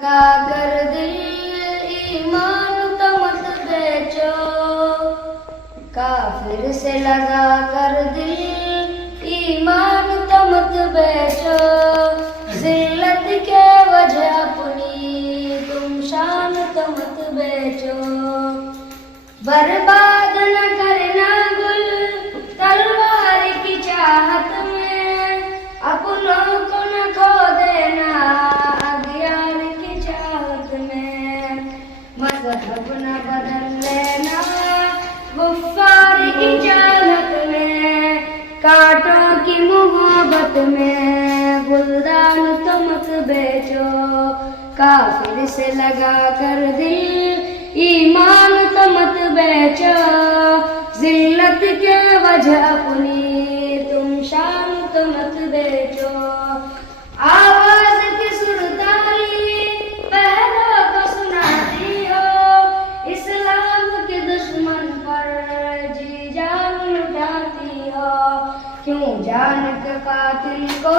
لگا کر دل ایمان تو مت بیچو، کافر سے لگا کر دل ایمان تو مت بیچو، ذلت کے وجہ اپنی تم شان تو مت بیچو، برباد نہ کرنا گل تلوار کی چاہت میں، اپنوں کو نہ کھو دینا اغیار کی چاہت میں، مذہب نہ بدل لینا غفار کی چاہت میں، کانٹوں کی محبت میں گلدان تو مت بیچو، کافر سے لگا کر دل ایمان تو مت بیچو، ذلت کے وجہ اپنی تم شان تو مت بیچو، آواز کی سرداری پہروں کو سناتی ہو، اسلام کے دشمن پر جی جان لٹاتی ہو، کیوں جان کے قاتل کو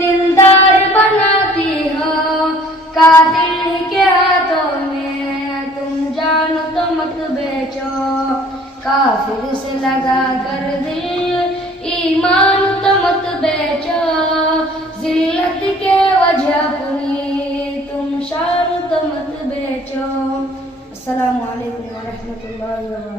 دلدار بناتی ہو، قاتل کے ہاتھوں میں تم جان تو مت بیچو، کافر سے لگا کر دل ایمان تو مت بیچو، ذلت کے وجہ اپنی تم شان تو مت بیچو۔ السلام علیکم ورحمۃ اللہ وبرکاتہ۔